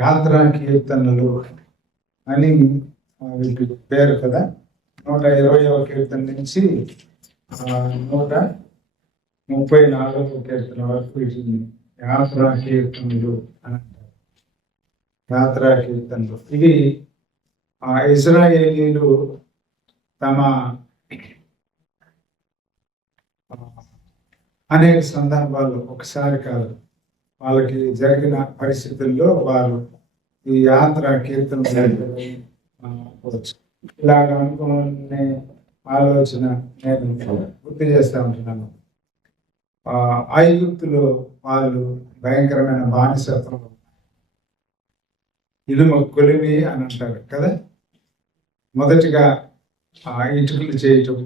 యాత్రా కీర్తనలు అని వీటి పేరు కదా. 120వ కీర్తన నుంచి 134వ కీర్తన వరకు వీటిని యాత్రా కీర్తనలు అని అంటారు. యాత్రా కీర్తనలు ఇవి ఇశ్రాయేలీలు తమ అనేక సందర్భాల్లో, ఒకసారి కాదు, వాళ్ళకి జరిగిన పరిస్థితుల్లో వారు ఈ యాత్ర కీర్తన ఇలాగ అనుకునే ఆలోచన నేను గుర్తు చేస్తా ఉంటున్నాను. ఐగుప్తులో వాళ్ళు భయంకరమైన బానిసత్వం, ఇనుమ కొలిమి అని అంటారు కదా. మొదటిగా ఇటుకలు చేయటం,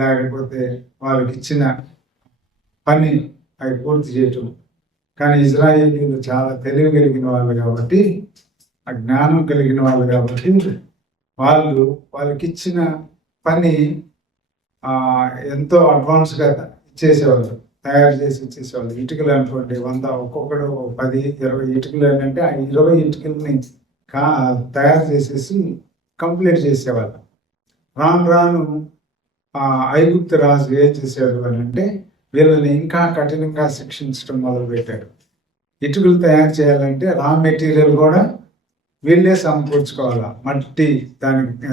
లేకపోతే వాళ్ళకి ఇచ్చిన పని అవి పూర్తి చేయటం. కానీ ఇజ్రాయేలీలు చాలా తెలివి కలిగిన వాళ్ళు కాబట్టి, ఆ జ్ఞానం కలిగిన వాళ్ళు కాబట్టి వాళ్ళకి ఇచ్చిన పని ఎంతో అడ్వాన్స్గా ఇచ్చేసేవాళ్ళు, తయారు చేసి ఇచ్చేసేవాళ్ళు. ఇటుకలు అనుకోండి 100, ఒక్కొక్కడు 10, 20 ఇటుకలు అంటే ఆ 20 ఇటుకల్ని తయారు చేసేసి కంప్లీట్ చేసేవాళ్ళు. రాను రాను ఐగుప్తు రాజు ఏం చేశాడు అని అంటే, వీళ్ళని ఇంకా కఠినంగా శిక్షించడం మొదలుపెట్టాడు. ఇటుకలు తయారు చేయాలంటే రా మెటీరియల్ కూడా వీళ్ళే సమకూర్చుకోవాలా. మట్టి, దానికి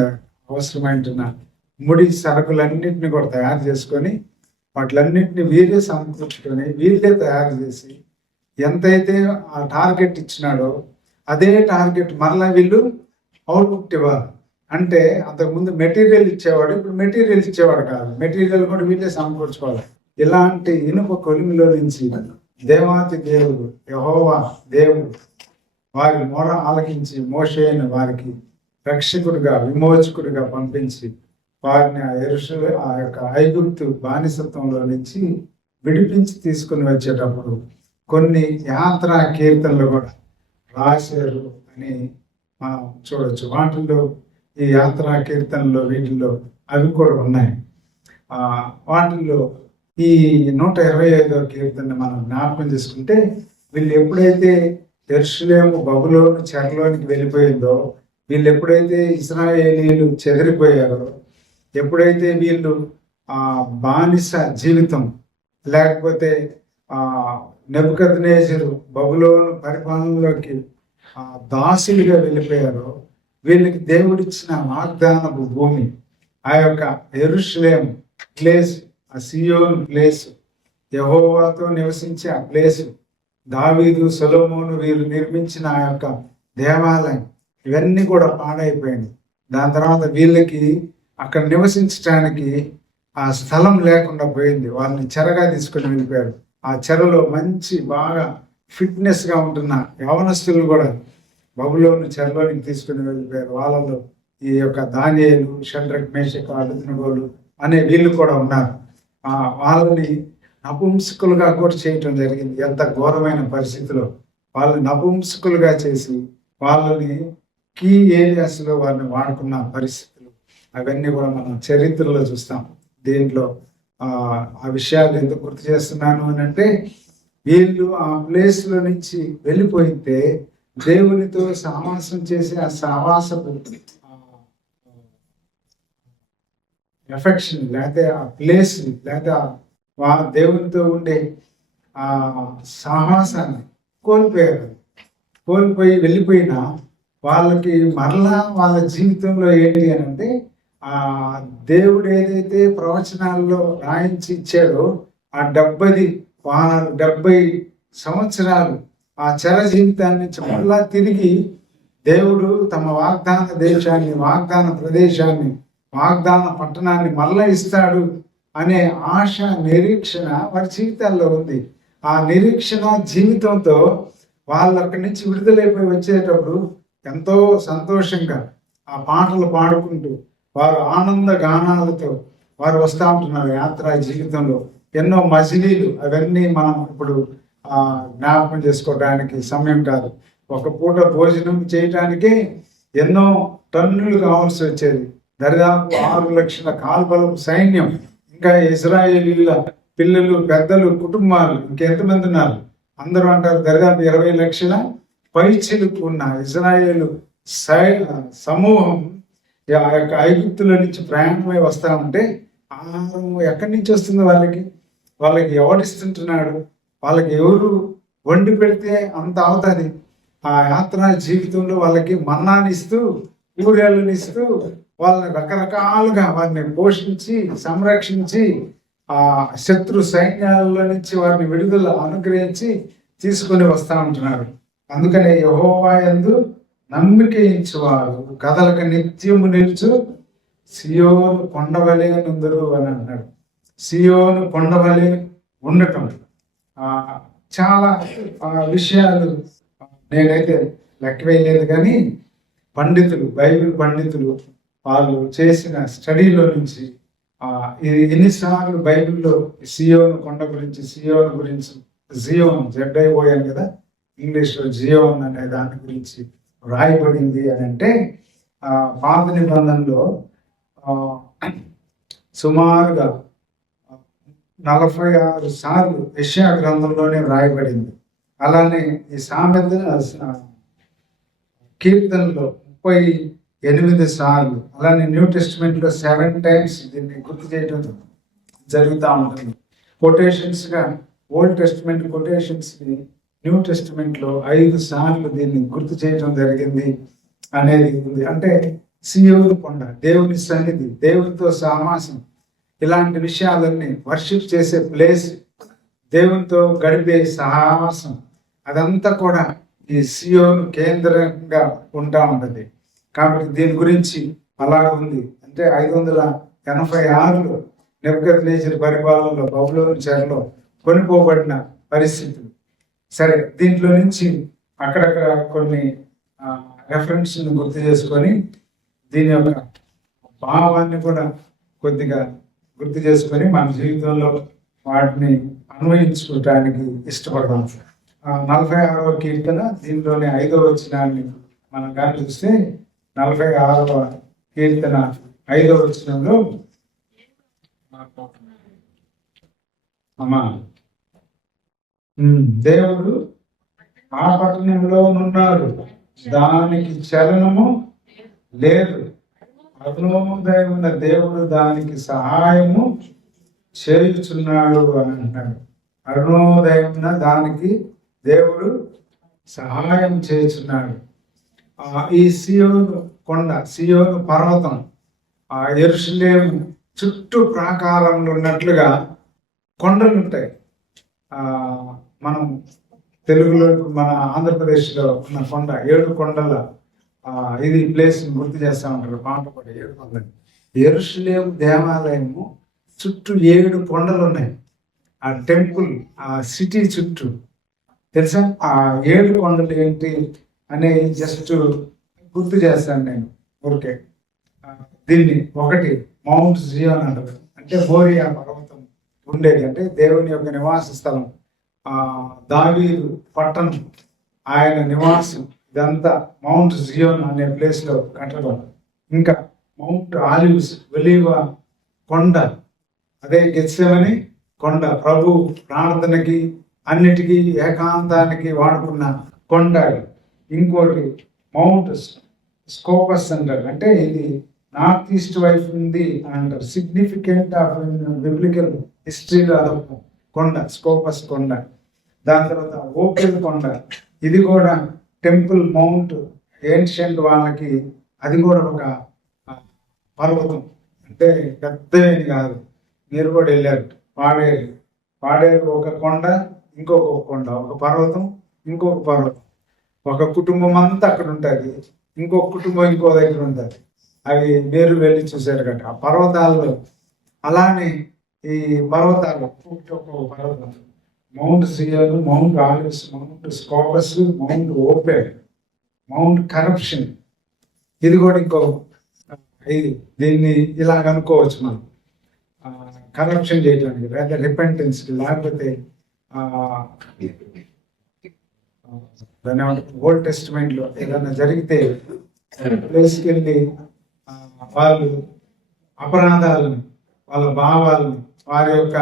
అవసరమైన ముడి సరుకులన్నింటినీ కూడా తయారు చేసుకొని వాటిలన్నింటినీ వీళ్ళే సమకూర్చుకొని వీళ్ళే తయారు చేసి ఎంతైతే ఆ టార్గెట్ ఇచ్చినాడో అదే టార్గెట్ మరలా వీళ్ళు అవుట్పుట్ ఇవ్వాలి. అంటే అంతకుముందు మెటీరియల్ ఇచ్చేవాడు, ఇప్పుడు మెటీరియల్ ఇచ్చేవాడు కాదు, మెటీరియల్ కూడా వీళ్ళే సమకూర్చుకోవాలి. ఇలాంటి ఇనుప కొలిమిలో నుంచి దేవాతి దేవుడు యెహోవా దేవుడు వారి మొర ఆలకించి మోషేను వారికి రక్షకుడిగా, విమోచకుడిగా పంపించి వారిని ఆ యొక్క ఐగుప్తు బానిసత్వంలో నుంచి విడిపించి తీసుకుని వచ్చేటప్పుడు కొన్ని యాత్రా కీర్తనలు కూడా రాశారు అని మనం చూడవచ్చు. వాటిల్లో ఈ యాత్రా కీర్తనలో వీటిల్లో అవి కూడా ఉన్నాయి. వాటిల్లో ఈ 125వ కీర్తన మనం జ్ఞాపకం చేసుకుంటే, వీళ్ళు ఎప్పుడైతే యెరూషలేము బబులోను చెరలోనికి వెళ్ళిపోయిందో, వీళ్ళు ఎప్పుడైతే ఇశ్రాయేలీలు చెదిరిపోయారో, ఎప్పుడైతే వీళ్ళు బానిస జీవితం లేకపోతే నెబుకద్నెజరు బబులోను పరిపాలనలోకి దాసులుగా వెళ్ళిపోయారో, వీళ్ళకి దేవుడిచ్చిన వాగ్దానపు భూమి, ఆ యొక్క యెరూషలేము ప్లేస్, ఆ సియోను ప్లేస్, యెహోవాతో నివసించే ఆ ప్లేస్, దావీదు సొలొమోను వీళ్ళు నిర్మించిన ఆ యొక్క దేవాలయం, ఇవన్నీ కూడా పాడైపోయింది. దాని తర్వాత వీళ్ళకి అక్కడ నివసించడానికి ఆ స్థలం లేకుండా పోయింది. వాళ్ళని చెరగా తీసుకుని వెళ్ళిపోయారు. ఆ చెరలో మంచి బాగా ఫిట్నెస్గా ఉంటున్న యవనస్తులు కూడా బబులోను చెరలోనికి తీసుకుని వెళ్ళిపోయారు. వాళ్ళలో ఈ యొక్క దానియేలు, షడ్రక్, మేషక్, అబేద్నెగోలు అనే వీళ్ళు కూడా ఉన్నారు. వాళ్ళని నపుంసకులుగా కూడా చేయటం జరిగింది. ఎంత ఘోరమైన పరిస్థితిలో వాళ్ళని నపుంసకులుగా చేసి వాళ్ళని కీ ఏరియాస్లో వారిని వాడుకున్న పరిస్థితులు అవన్నీ కూడా మనం చరిత్రలో చూస్తాం. దీంట్లో ఆ విషయాలు ఎందుకు గుర్తు చేస్తున్నాను అని అంటే, వీళ్ళు ఆ ప్లేస్లో నుంచి వెళ్ళిపోయితే దేవునితో సహవాసం చేసి ఆ సహవాసపు ఎఫెక్షన్ లేకపోతే ఆ ప్లేస్ లేదా దేవునితో ఉండే ఆ సహవాసాన్ని కోల్పోయి వెళ్ళిపోయిన వాళ్ళకి మరలా వాళ్ళ జీవితంలో ఏంటి అని అంటే, దేవుడు ఏదైతే ప్రవచనాల్లో రాయించి ఇచ్చాడో ఆ 70 సంవత్సరాలు ఆ చెర జీవితాన్ని నుంచి మళ్ళా తిరిగి దేవుడు తమ వాగ్దాన దేశాన్ని, వాగ్దాన ప్రదేశాన్ని, వాగ్దాన పట్టణాన్ని మళ్ళా ఇస్తాడు అనే ఆశ, నిరీక్షణ వారి జీవితాల్లో ఉంది. ఆ నిరీక్షణ జీవితంతో వాళ్ళు అక్కడి నుంచి విడుదలైపోయి వచ్చేటప్పుడు ఎంతో సంతోషంగా ఆ పాటలు పాడుకుంటూ వారు ఆనంద గానాలతో వారు వస్తూ ఉంటున్నారు. యాత్రా జీవితంలో ఎన్నో మజిలీలు, అవన్నీ మనం ఇప్పుడు జ్ఞాపకం చేసుకోవడానికి సమయం కాదు. ఒక పూట భోజనం చేయటానికే ఎన్నో టన్నులు కావాల్సి వచ్చేది. దరిదాపు 6 లక్షల కాల్బలపు సైన్యం, ఇంకా ఇశ్రాయేలీల పిల్లలు, పెద్దలు, కుటుంబాలు ఇంకెంతమంది ఉన్నారు అందరూ అంటారు దరిదాపు 20 లక్షల పైచిలుకు ఉన్న ఇజ్రాయేలు సమూహం ఆ యొక్క ఐగుప్తుల నుంచి ప్రయాణమై వస్తా ఉంటే ఆహారం ఎక్కడి నుంచి వస్తుంది వాళ్ళకి ఎవడిస్తుంటున్నాడు, వాళ్ళకి ఎవరు వండి పెడితే అంత అవుతుంది. ఆ యాత్ర జీవితంలో వాళ్ళకి మన్నాని ఇస్తూ ఊరేళ్ళని ఇస్తూ వాళ్ళని రకరకాలుగా వారిని పోషించి సంరక్షించి ఆ శత్రు సైన్యాల నుంచి వారిని విడుదల అనుగ్రహించి తీసుకొని వస్తా ఉంటున్నారు. అందుకనే యెహోవా యందు నమ్మిక ఉంచువారు కదలక నిత్యము నిలుచు సియోను కొండవలే నుందురు అని అన్నాడు. సియోను కొండవలే ఉండటం చాలా విషయాలు నేనైతే లెక్క వేయలేదు, కానీ పండితులు, బైబిల్ పండితులు వాళ్ళు చేసిన స్టడీలో నుంచి ఎన్నిసార్లు బైబిల్లో సియోను కొండ గురించి, సియోను గురించి, జియోన్ ZION కదా ఇంగ్లీష్లో, జియోన్ అనే దాని గురించి రాయబడింది అని అంటే పాత నిబంధనలో సుమారుగా 46 సార్లు యెషయా గ్రంథంలోనే రాయబడింది. అలానే ఈ సామెత కీర్తనలో 38 సార్లు, అలానే న్యూ టెస్టిమెంట్లో 7 టైమ్స్ దీన్ని గుర్తు చేయడం జరుగుతూ ఉంటుంది. కొటేషన్స్గా ఓల్డ్ టెస్టిమెంట్ కొటేషన్స్ని న్యూ టెస్టిమెంట్లో 5 సార్లు దీన్ని గుర్తు చేయడం జరిగింది అనేది ఉంది. అంటే సియోను కొండ, దేవుని సన్నిధి, దేవునితో సహవాసం, ఇలాంటి విషయాలన్నీ వర్షిప్ చేసే ప్లేస్, దేవునితో గడిపే సహవాసం, అదంతా కూడా ఈ సియోను కేంద్రంగా ఉంటా ఉంటుంది. కాబట్టి దీని గురించి అలాగ ఉంది. అంటే 586లో నెబుకద్నెజరు పరిపాలనలో బబులోను చెరలో కొనిపోబడిన పరిస్థితులు. సరే, దీంట్లో నుంచి అక్కడక్కడ కొన్ని రెఫరెన్స్ని గుర్తు చేసుకొని దీని యొక్క భావాన్ని కూడా కొద్దిగా గుర్తు చేసుకొని మన జీవితంలో వాటిని అన్వయించుకోవటానికి ఇష్టపడదాం. 46వ కీర్తన దీంట్లోనే 5వ వచనాన్ని మనం కానీ చూస్తే 46వ కీర్తన 5వ వచనంలో దేవుడు ఆ పట్టణంలో ఉన్నాడు, దానికి చలనము లేదు, అరుణోదయమున దేవుడు దానికి సహాయము చేయుచున్నాడు అని అంటాడు. అరుణోదయమున దానికి దేవుడు సహాయం చేయుచున్నాడు. ఈ సియోను కొండ, సియోను పర్వతం యెరూషలేము చుట్టూ ప్రాకారంలో ఉన్నట్లుగా కొండలు ఉంటాయి. మనం తెలుగులో, మన ఆంధ్రప్రదేశ్లో ఉన్న కొండ 7 కొండల ఇది ప్లేస్ గుర్తు చేస్తూ ఉంటారు. పాట కూడా 7 కొండలు. యెరూషలేము దేవాలయము చుట్టూ 7 కొండలు ఉన్నాయి. ఆ టెంపుల్, ఆ సిటీ చుట్టూ తెలుసా. ఆ 7 కొండలు ఏంటి అనే జస్ట్ గుర్తు చేస్తాను నేను ఊరికే. దీన్ని ఒకటి మౌంట్ జియోన్ అంటారు, అంటే మోరియా పర్వతం ఉండేది, అంటే దేవుని యొక్క నివాస స్థలం. దావీదు పట్టణం, ఆయన నివాసం, ఇదంతా మౌంట్ జియోన్ అనే ప్లేస్లో కట్టడం. ఇంకా మౌంట్ ఆలివ్స్, ఒలీవ కొండ, అదే గెత్సేమని కొండ, ప్రభు ప్రార్థనకి అన్నిటికీ ఏకాంతానికి వాడుకున్న కొండ. ఇంకోటి మౌంట్ స్కోపస్ అంటారు, అంటే ఇది నార్త్ ఈస్ట్ వైపు ఉంది అంటారు. సిగ్నిఫికెంట్ ఆఫ్ బిబ్లికల్ హిస్టరీలో అదొక కొండ, స్కోపస్ కొండ. దాని తర్వాత ఓపెల్ కొండ, ఇది కూడా టెంపుల్ మౌంట్, ఏన్షియంట్ వాళ్ళకి అది కూడా ఒక పర్వతం, అంటే పెద్దవేది కాదు. మీరు కూడా వెళ్ళారు, పాడేరు ఒక కొండ, ఇంకొక కొండ, ఒక పర్వతం, ఇంకొక పర్వతం. ఒక కుటుంబం అంతా అక్కడ ఉంటుంది, ఇంకొక కుటుంబం ఇంకో దగ్గర ఉంటుంది. అవి మీరు వెళ్ళి చూశారు కదా ఆ పర్వతాల్లో. అలానే ఈ పర్వతాలు ఒక్కొక్క పర్వతం, mount Zion, mount olives, mount Scopus, mount Ophel, mount corruption. ఇది కూడా ఇంకో ఇది, దీన్ని ఇలాగ అనుకోవచ్చు మనం, కరప్షన్ చేయడానికి, లేదా రిపెంటెన్స్, లేకపోతే దాని ఓల్డ్ టెస్టిమెంట్లో ఏదైనా జరిగితే ప్లేస్కి వెళ్ళి వాళ్ళు అపరాధాలను, వాళ్ళ భావాలను, వారి యొక్క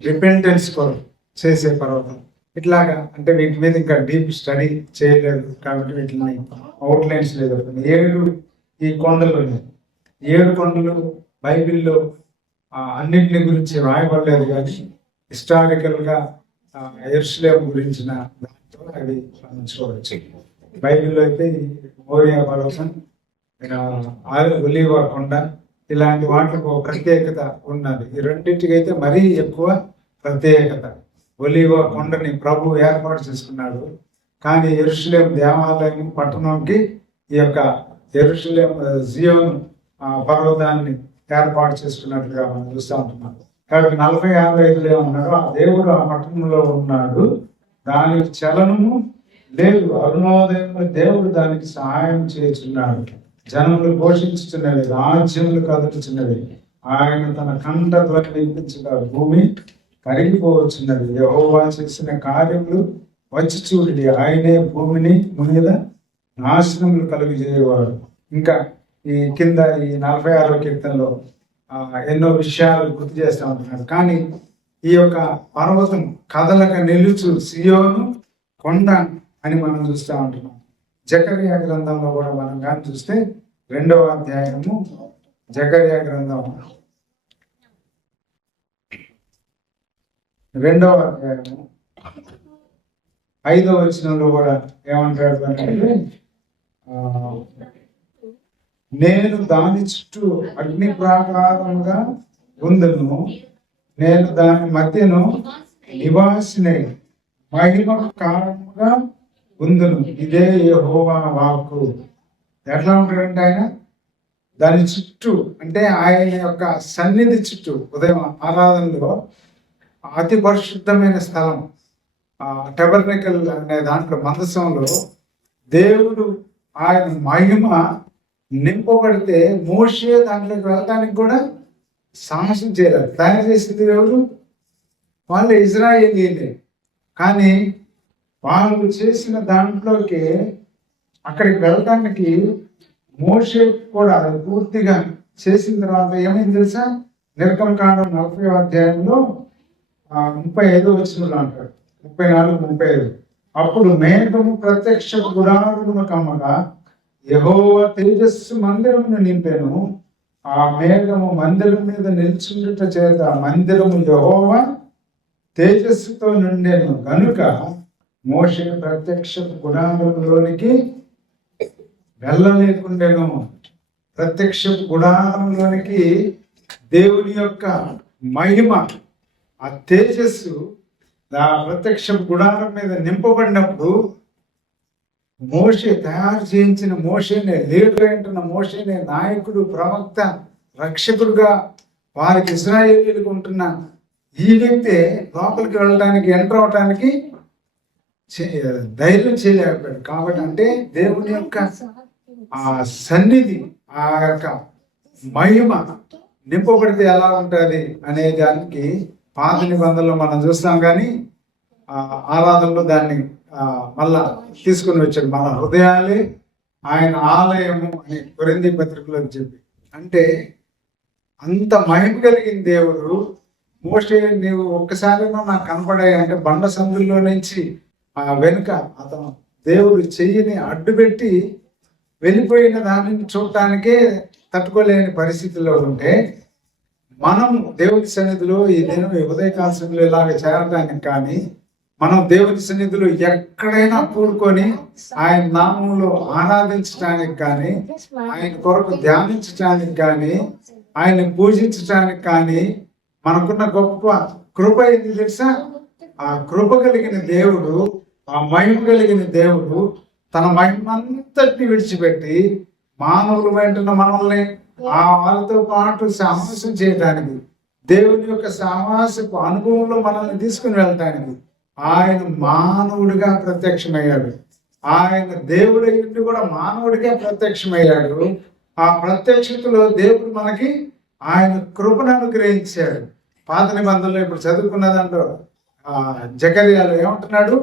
రిపెంటెన్స్ కొరకు చేసే పర్వతం. ఇట్లాగా అంటే వీటి మీద ఇంకా డీప్ స్టడీ చేయలేదు కాబట్టి వీటిని అవుట్లైన్స్ లేదు. 7 ఈ కొండలు ఉన్నాయి. 7 కొండలు బైబిల్లో అన్నింటిని గురించి రాయబడలేదు, కానీ హిస్టారికల్గా యెరూషలేము గురించిన దాంతో అవి మనం చూడవచ్చు. బైబిల్లో అయితే మోరియా పర్వతం, ఒలీవ కొండ ఇలాంటి వాటికి ఒక ప్రత్యేకత ఉన్నది. ఈ రెండింటికైతే మరీ ఎక్కువ ప్రత్యేకత. ఒలీవ కొండని ప్రభు ఏర్పాటు చేసుకున్నాడు, కానీ యెరూషలేము దేవాలయం పట్టణంకి ఈ యొక్క యెరూషలేము సియోను పర్వతాన్ని ఏర్పాటు చేసుకున్నట్లుగా మనం చూస్తూ ఉంటున్నాం. కాబట్టి 40-50 ఏమన్నాడు, ఆ దేవుడు ఆ పట్టణంలో ఉన్నాడు, దానికి చలనము లేదు, అరుణోదయం దేవుడు దానికి సహాయం చేస్తున్నాడు, జనములు పోషించుతున్నవి, రాజ్యములు కదులుచున్నవి, ఆయన తన కంఠ ధ్వని వినిపించగా భూమి కరిగిపోవచ్చున్నది, యెహోవా చేసిన కార్యములు వచ్చి చూడండి, ఆయనే భూమిని మీద నాశనములు కలుగజేయవాడు. ఇంకా ఈ కింద ఈ 46వ కీర్తనలో ఎన్నో విషయాలు గుర్తు చేస్తూ ఉంటున్నాడు. కానీ ఈ యొక్క పర్వతం కదలక నిలుచు సియోను కొండ అని మనం చూస్తూ ఉంటున్నాం. జకర్యా గ్రంథంలో కూడా మనం కానీ చూస్తే 2వ అధ్యాయము జకర్యా గ్రంథం 2వ అధ్యాయము 5వ వచనంలో కూడా ఏమంటాడు అంటే, నేను దాని చుట్టూ అగ్ని ప్రాకారముగా ఉందును, నేను దాని మధ్యను నివాసినై మహిమ కారణముగా ఉందును, ఇదే యెహోవా వాక్కు. ఎట్లా ఉంటాడంటే ఆయన దాని చుట్టూ, అంటే ఆయన యొక్క సన్నిధి చుట్టూ. ఉదయం ఆరాధనలో అతి పరిశుద్ధమైన స్థలం టెబర్నకల్ అనే దాంట్లో మందసంలో దేవుడు ఆయన మహిమ నింపబడితే మోషే దాంట్లోకి వెళ్ళడానికి కూడా సాహసం చేయలేదు. తయారు చేసింది ఎవరు? వాళ్ళు ఇజ్రాయేలీలే. కానీ వాళ్ళు చేసిన దాంట్లోకి అక్కడికి వెళ్ళడానికి మోషే కూడా పూర్తిగా చేసిన తర్వాత ఏమైంది తెలుసా? నిర్గమకాండం 40వ అధ్యాయంలో 35వ వచనంలో అంటారు, 34-35. అప్పుడు మేఘము ప్రత్యక్ష గుడారమును కమ్మగా యెహోవా తేజస్సు మందిరమును నింపెను, ఆ మేఘము మందిరం మీద నిల్చుండుట చేత మందిరము యెహోవా తేజస్సుతో నిండెను గనుక మోషే ప్రత్యక్ష గుడారంలోనికి వెళ్ళలేకుండెను. ప్రత్యక్ష గుడారంలోనికి దేవుని యొక్క మహిమ, ఆ తేజస్సు ఆ ప్రత్యక్ష గుడారం మీద నింపబడినప్పుడు మోషే తయారు చేయించిన మోషేనే లీడర్ అంటున్న మోషేనే నాయకుడు, ప్రవక్త, రక్షకుడుగా వారికి ఇశ్రాయేలీలకు ఉంటున్న ఈ వ్యక్తి లోపలికి వెళ్ళడానికి, ఎంటర్ అవడానికి ధైర్యం చేయలేకపోయాడు. కాబట్టి అంటే దేవుని యొక్క ఆ సన్నిధి, ఆ యొక్క మహిమ నింపబడితే ఎలా ఉంటుంది అనే దానికి పాత నిబంధనలో మనం చూస్తాం. కానీ ఆరాధనలో దాన్ని మళ్ళా తీసుకుని వచ్చాడు. మన హృదయాలే ఆయన ఆలయము అని కొరింథీ పత్రికలో చెప్పి, అంటే అంత మహిమ కలిగిన దేవుడు. మోషే నీవు ఒక్కసారి నాకు కనపడాయి అంటే బండ సందుల్లో నుంచి వెనుక అతను దేవుడు చెయ్యిని అడ్డుపెట్టి వెళ్ళిపోయిన దానిని చూడటానికే తట్టుకోలేని పరిస్థితుల్లో ఉంటే, మనం దేవుడి సన్నిధిలో ఈ దినం ఉదయకాల సమయంలో ఇలాగ చేరడానికి కానీ, మనం దేవుని సన్నిధిలో ఎక్కడైనా కూడుకొని ఆయన నామంలో ఆరాధించడానికి కానీ, ఆయన కొరకు ధ్యానించడానికి కానీ, ఆయన్ని పూజించడానికి కానీ మనకున్న గొప్ప కృప ఏంటి తెలుసా? ఆ కృప కలిగిన దేవుడు, ఆ మహిమ కలిగిన దేవుడు తన మహిమంతటిని విడిచిపెట్టి మానవులు వెంటనే మనల్ని ఆ వాళ్ళతో పాటు సహవాసం చేయడానికి, దేవుని యొక్క సహవాసపు అనుభవంలో మనల్ని తీసుకుని వెళ్ళటానికి ఆయన మానవుడిగా ప్రత్యక్షమయ్యాడు. ఆయన దేవుడి నుండి కూడా మానవుడిగా ప్రత్యక్షమయ్యాడు. ఆ ప్రత్యక్షతలో దేవుడు మనకి ఆయన కృపను అనుగ్రహించాడు. పాత నిబంధనలో ఇప్పుడు చదువుకున్న దాంట్లో జకర్యాలో ఏమంటున్నాడు?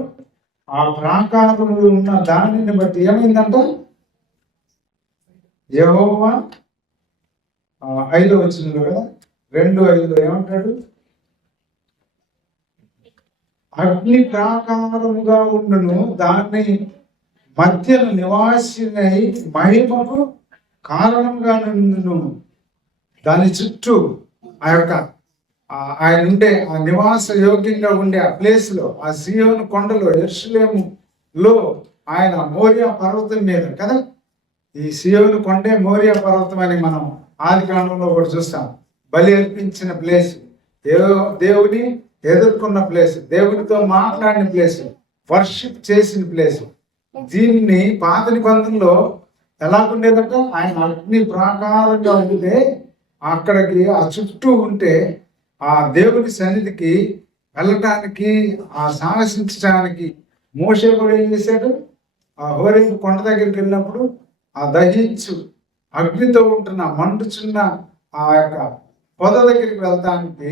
ఆ ప్రాకారములు ఉన్న దానిని బట్టి ఏమైందంట? యెహోవా 5వ వచనంలో కదా, 2:5 ఏమంటాడు? అగ్ని ప్రాకారముగా ఉండును, దాన్ని మధ్యన నివాసినై మహిమకు కారణంగా నుండును. దాని చుట్టూ ఆ యొక్క ఆయన ఉండే ఆ నివాస యోగ్యంగా ఉండే ఆ ప్లేస్ లో, ఆ సియోను కొండలో, యెరూషలేములో, ఆయన మోరియా పర్వతం మీద కదా, ఈ సియోను కొండే మోరియా పర్వతం అని మనం ఆది కాండంలో కూడా చూస్తాం. బలి అర్పించిన ప్లేస్, దేవుని ఎదుర్కొన్న ప్లేస్, దేవునితో మాట్లాడిన ప్లేస్, వర్షిప్ చేసిన ప్లేస్. దీన్ని పాత నిబంధనలో ఎలాగుండేదంటే ఆయన అగ్ని ప్రాకారంగా ఉంటే అక్కడికి ఆ చుట్టూ ఉంటే ఆ దేవుని సన్నిధికి వెళ్ళటానికి, ఆ సాహసించడానికి మోషే కూడా ఏం చేశాడు, ఆ హోరేబు కొండ దగ్గరికి వెళ్ళినప్పుడు ఆ దహించు అగ్నితో ఉంటున్న మండుచున్న ఆ యొక్క పొద దగ్గరికి వెళ్తానికి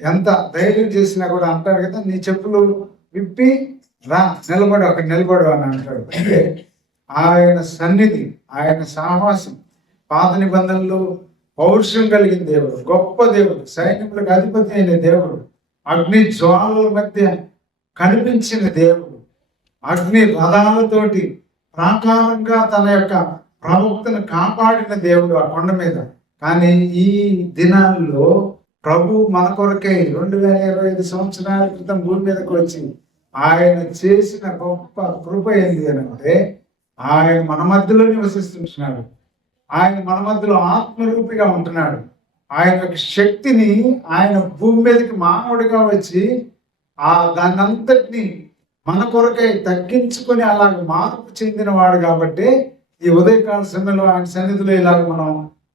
ఎంత ధైర్యం చేసినా కూడా అంటాడు కదా, నీ చెప్పులు విప్పి రా, నిలబడు, అక్కడ నిలబడు అని అంటాడు. అంటే ఆయన సన్నిధి, ఆయన సాహసం, పాత నిబంధనలు పౌరుషం కలిగిన దేవుడు, గొప్ప దేవుడు, సైన్యములకు అధిపతి అయిన దేవుడు, అగ్ని జ్వాలల మధ్య కనిపించిన దేవుడు, అగ్ని రథాలతోటి ప్రాకారంగా తన యొక్క ప్రవక్తను కాపాడిన దేవుడు ఆ కొండ మీద. కానీ ఈ దినాల్లో ప్రభు మన కొరకే 2025 సంవత్సరాల క్రితం భూమి మీదకి వచ్చి ఆయన చేసిన గొప్ప కృప ఏంటి అని అంటే, ఆయన మన మధ్యలో నివసిస్తుంటున్నాడు. ఆయన మన మధ్యలో ఆత్మరూపిగా ఉంటున్నాడు. ఆయన యొక్క శక్తిని ఆయన భూమి మీదకి మానవుడిగా వచ్చి దాన్ని అంతటినీ మన కొరకై తగ్గించుకొని అలాగ మార్పు చెందినవాడు. కాబట్టి ఈ ఉదయకాల సమయంలో ఆయన సన్నిధిలో ఇలాగ మనం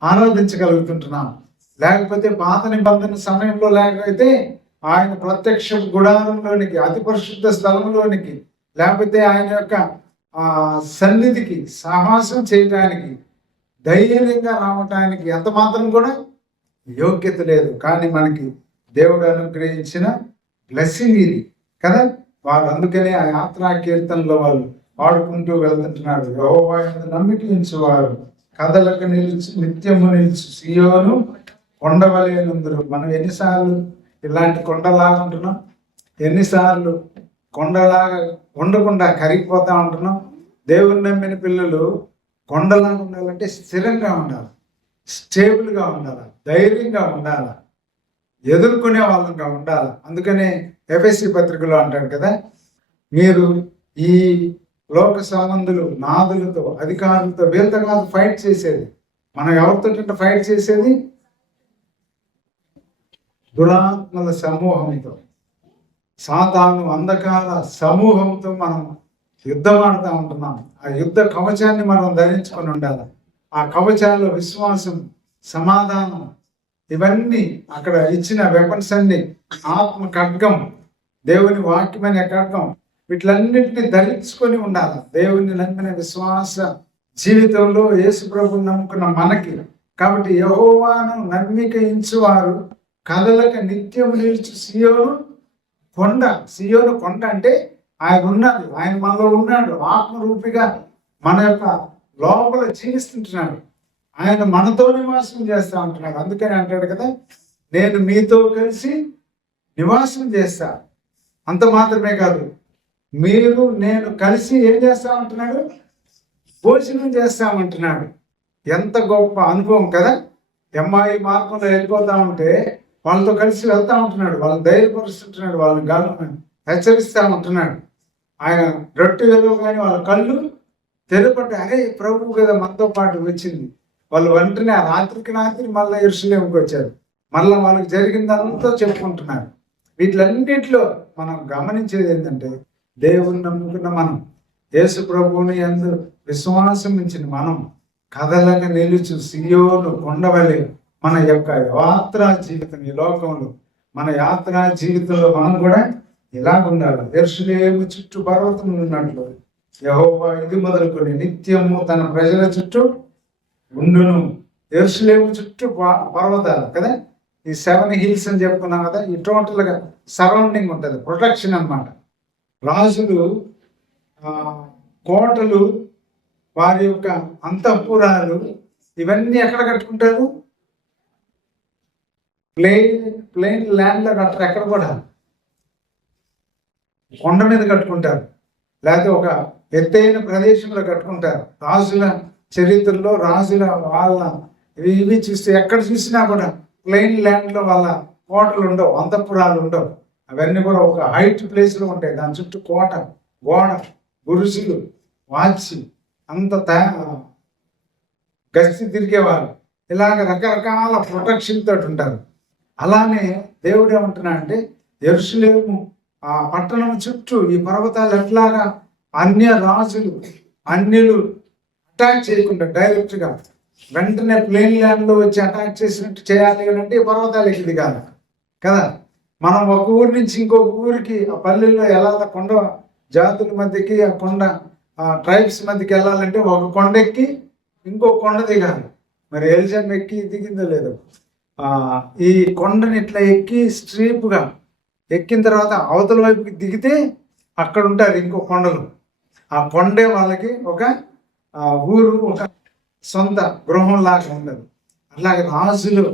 ఆరాధించగలుగుతుంటున్నాం. లేకపోతే పాత నిబంధన సమయంలో లేకపోతే ఆయన ప్రత్యక్ష గుడారంలోనికి, అతి పరిశుద్ధ స్థలంలోనికి, లేకపోతే ఆయన యొక్క సన్నిధికి సాహసం చేయటానికి, ధైర్యంగా రావటానికి ఎంత మాత్రం కూడా యోగ్యత లేదు. కానీ మనకి దేవుడు అనుగ్రహించిన బ్లెస్సింగ్ ఇది కదా. వాళ్ళు అందుకనే ఆ యాత్రా కీర్తనలో వాళ్ళు పాడుకుంటూ వెళ్తుంటున్నాడు. యెహోవా యందు నమ్మిక ఉంచువారు కదలకు నిలిచి నిత్యము నిలిచి సియోను కొండవలేనందురు. మనం ఎన్నిసార్లు ఇలాంటి కొండలాగా ఉంటున్నాం, ఎన్నిసార్లు కొండలాగా ఉండకుండా కరిగిపోతా ఉంటున్నాం. దేవుని నమ్మిన పిల్లలు కొండలాగా ఉండాలంటే స్థిరంగా ఉండాలి, స్టేబుల్గా ఉండాలి, ధైర్యంగా ఉండాలి, ఎదుర్కొనే వాళ్ళంగా ఉండాలి. అందుకనే ఎఫెసీ పత్రికలో అంటాడు కదా, మీరు ఈ లోక సంబంధులు, నాదులతో, అధికారులతో, వీళ్ళతో కాదు ఫైట్ చేసేది. మనం ఎవరితో ఫైట్ చేసేది? దురాత్మల సమూహంతో, సాతాను అంధకార సమూహంతో మనం యుద్ధం ఆడుతూ ఉంటున్నాం. ఆ యుద్ధ కవచాన్ని మనం ధరించుకొని ఉండాలి. ఆ కవచాల్లో విశ్వాసం, సమాధానం, ఇవన్నీ అక్కడ ఇచ్చిన వెపన్స్ అన్ని, ఆత్మ ఖడ్గం, దేవుని వాక్యమైన ఖడ్గం, వీటిలన్నింటినీ ధరించుకొని ఉండాలి. దేవుని నమ్మిన విశ్వాస జీవితంలో యేసు ప్రభువుని నమ్ముకున్న మనకి. కాబట్టి యెహోవాను నమ్మిక ఇంచువారు కదలక నిత్యం నిలిచి సియోను కొండ. సియోను కొండ అంటే ఆయన ఉన్నది, ఆయన మనలో ఉన్నాడు, ఆత్మరూపిగా మన యొక్క లోపల జీవిస్తుంటున్నాడు. ఆయన మనతో నివాసం చేస్తా ఉంటున్నాడు. అందుకని అంటాడు కదా, నేను మీతో కలిసి నివాసం చేస్తా. అంత మాత్రమే కాదు, మీరు నేను కలిసి ఏం చేస్తా ఉంటున్నాడు, భోజనం చేస్తామంటున్నాడు. ఎంత గొప్ప అనుభవం కదా. అమ్మాయి మార్గంలో వెళ్ళిపోతా ఉంటే వాళ్ళతో కలిసి వెళ్తా ఉంటున్నాడు, వాళ్ళని ధైర్యపరుస్తుంటున్నాడు, వాళ్ళని గాలను హెచ్చరిస్తా ఉంటున్నాడు. ఆయన రొట్టె కానీ వాళ్ళ కళ్ళు తెరపట్టి, అరే ప్రభు కదా మనతో పాటు వచ్చింది. వాళ్ళు వెంటనే ఆ రాత్రికి మళ్ళీ యెరూషలేముకి వచ్చారు. మళ్ళీ వాళ్ళకి జరిగిందంతా చెప్పుకుంటున్నారు. వీటిలన్నింటిలో మనం గమనించేది ఏంటంటే, దేవుని నమ్ముకున్న మనం, యేసు ప్రభువుని యందు విశ్వాసం ఇచ్చిన మనం కదలక నిలుచు సియోను కొండవలే మన యొక్క యాత్రా జీవితం. ఈ లోకంలో మన యాత్రా జీవితంలో మనం కూడా ఇలా ఉండాలి. యెరూషలేము చుట్టూ పర్వతం ఉన్నట్లు యెహోవా ఇది మొదలుకొని నిత్యము తన ప్రజల చుట్టూ ఉండును. యెరూషలేము చుట్టూ పర్వతాలు కదా, ఈ 7 hills అని చెప్పుకున్నాం కదా. ఈ టోటల్గా సరౌండింగ్ ఉంటుంది, ప్రొటెక్షన్ అన్నమాట. రాజులు కోటలు, వారి యొక్క అంతఃపురాలు, ఇవన్నీ ఎక్కడ కట్టుకుంటారు? ప్లెయిన్ ల్యాండ్లో కట్టరు. ఎక్కడ కూడా కొండ మీద కట్టుకుంటారు, లేకపోతే ఒక ఎత్తైన ప్రదేశంలో కట్టుకుంటారు. రాజుల చరిత్రలో రాజుల వాళ్ళ ఇవి చూస్తే ఎక్కడ చూసినా కూడా ప్లెయిన్ ల్యాండ్లో వాళ్ళ కోటలు ఉండవు, అంతఃపురాలు ఉండవు. అవన్నీ కూడా ఒక హైట్ ప్లేస్లో ఉంటాయి. దాని చుట్టూ కోట, గోడ, గురుసులు, వాచి అంత గస్తీ తిరిగేవారు. ఇలాగ రకరకాల ప్రొటెక్షన్ తోటి ఉంటారు. అలానే దేవుడు ఏమంటున్నాడంటే యెరూషలేము ఆ పట్టణం చుట్టూ ఈ పర్వతాలు ఎట్లాగా అన్య రాజులు అన్యులు అటాక్ చేయకుండా డైరెక్ట్గా వెంటనే ప్లేన్ ల్యాండ్లో వచ్చి అటాక్ చేసినట్టు చేయాలి అంటే ఈ పర్వతాలు ఎక్కింది కాదు కదా. మనం ఒక ఊరి నుంచి ఇంకొక ఊరికి ఆ పల్లెల్లో వెళ్ళాలి, కొండ జాతుల మధ్యకి ఆ కొండ ట్రైబ్స్ మధ్యకి వెళ్ళాలంటే ఒక కొండ ఎక్కి ఇంకొక కొండ దిగాలి. మరి ఎలిజన్ ఎక్కి దిగిందో లేదో, ఈ కొండని ఇట్లా ఎక్కి స్ట్రీప్గా ఎక్కిన తర్వాత అవతల వైపుకి దిగితే అక్కడ ఉంటారు ఇంకో కొండలు. ఆ కొండే వాళ్ళకి ఒక ఊరు, ఒక సొంత గృహం లాగా ఉండదు. అలాగే రాజులు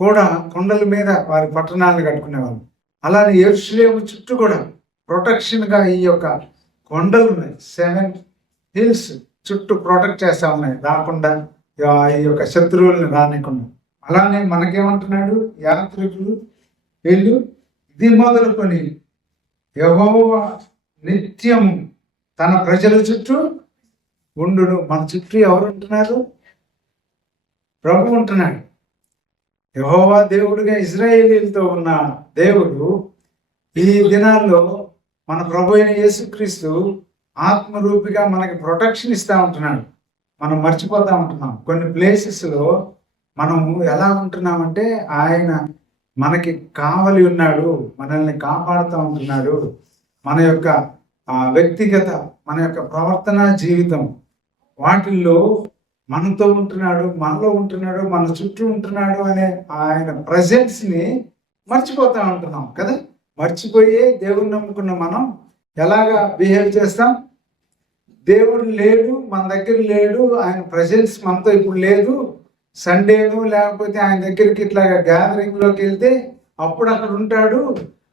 కూడా కొండల మీద వారి పట్టణాలను కట్టుకునేవాళ్ళు. అలానే యెరూషలేము చుట్టూ కూడా ప్రొటెక్షన్గా ఈ యొక్క కొండలు ఉన్నాయి. 7 హిల్స్ చుట్టూ ప్రొటెక్ట్ చేస్తా ఉన్నాయి, రాకుండా ఈ యొక్క శత్రువులను రానికుండా. అలానే మనకేమంటున్నాడు, యాత్రికులు వీళ్ళు ఇది మొదలుకొని యెహోవా నిత్యము తన ప్రజల చుట్టూ ఉండును. మన చుట్టూ ఎవరు ఉంటున్నారు? ప్రభు ఉంటున్నాడు. యెహోవా దేవుడుగా ఇశ్రాయేలీయులతో ఉన్న దేవుడు ఈ దినాల్లో మన ప్రభు అయిన యేసుక్రీస్తు ఆత్మరూపిగా మనకి ప్రొటెక్షన్ ఇస్తూ ఉంటున్నాడు. మనం మర్చిపోతూ ఉంటున్నాం. కొన్ని ప్లేసెస్లో మనము ఎలా ఉంటున్నామంటే ఆయన మనకి కావలి ఉన్నాడు, మనల్ని కాపాడుతూ ఉంటున్నాడు. మన యొక్క వ్యక్తిగత, మన యొక్క ప్రవర్తన జీవితం వాటిల్లో మనతో ఉంటున్నాడు, మనలో ఉంటున్నాడు, మన చుట్టూ ఉంటున్నాడు అనే ఆయన ప్రజెన్స్ని మర్చిపోతూ ఉంటున్నాం కదా. మర్చిపోయే దేవుని నమ్ముకున్న మనం ఎలాగా బిహేవ్ చేస్తాం? దేవుడు లేడు, మన దగ్గర లేడు, ఆయన ప్రజెన్స్ మనతో ఇప్పుడు లేదు, సండేను లేకపోతే ఆయన దగ్గరికి ఇట్లాగా గ్యాదరింగ్లోకి వెళ్తే అప్పుడు అక్కడ ఉంటాడు,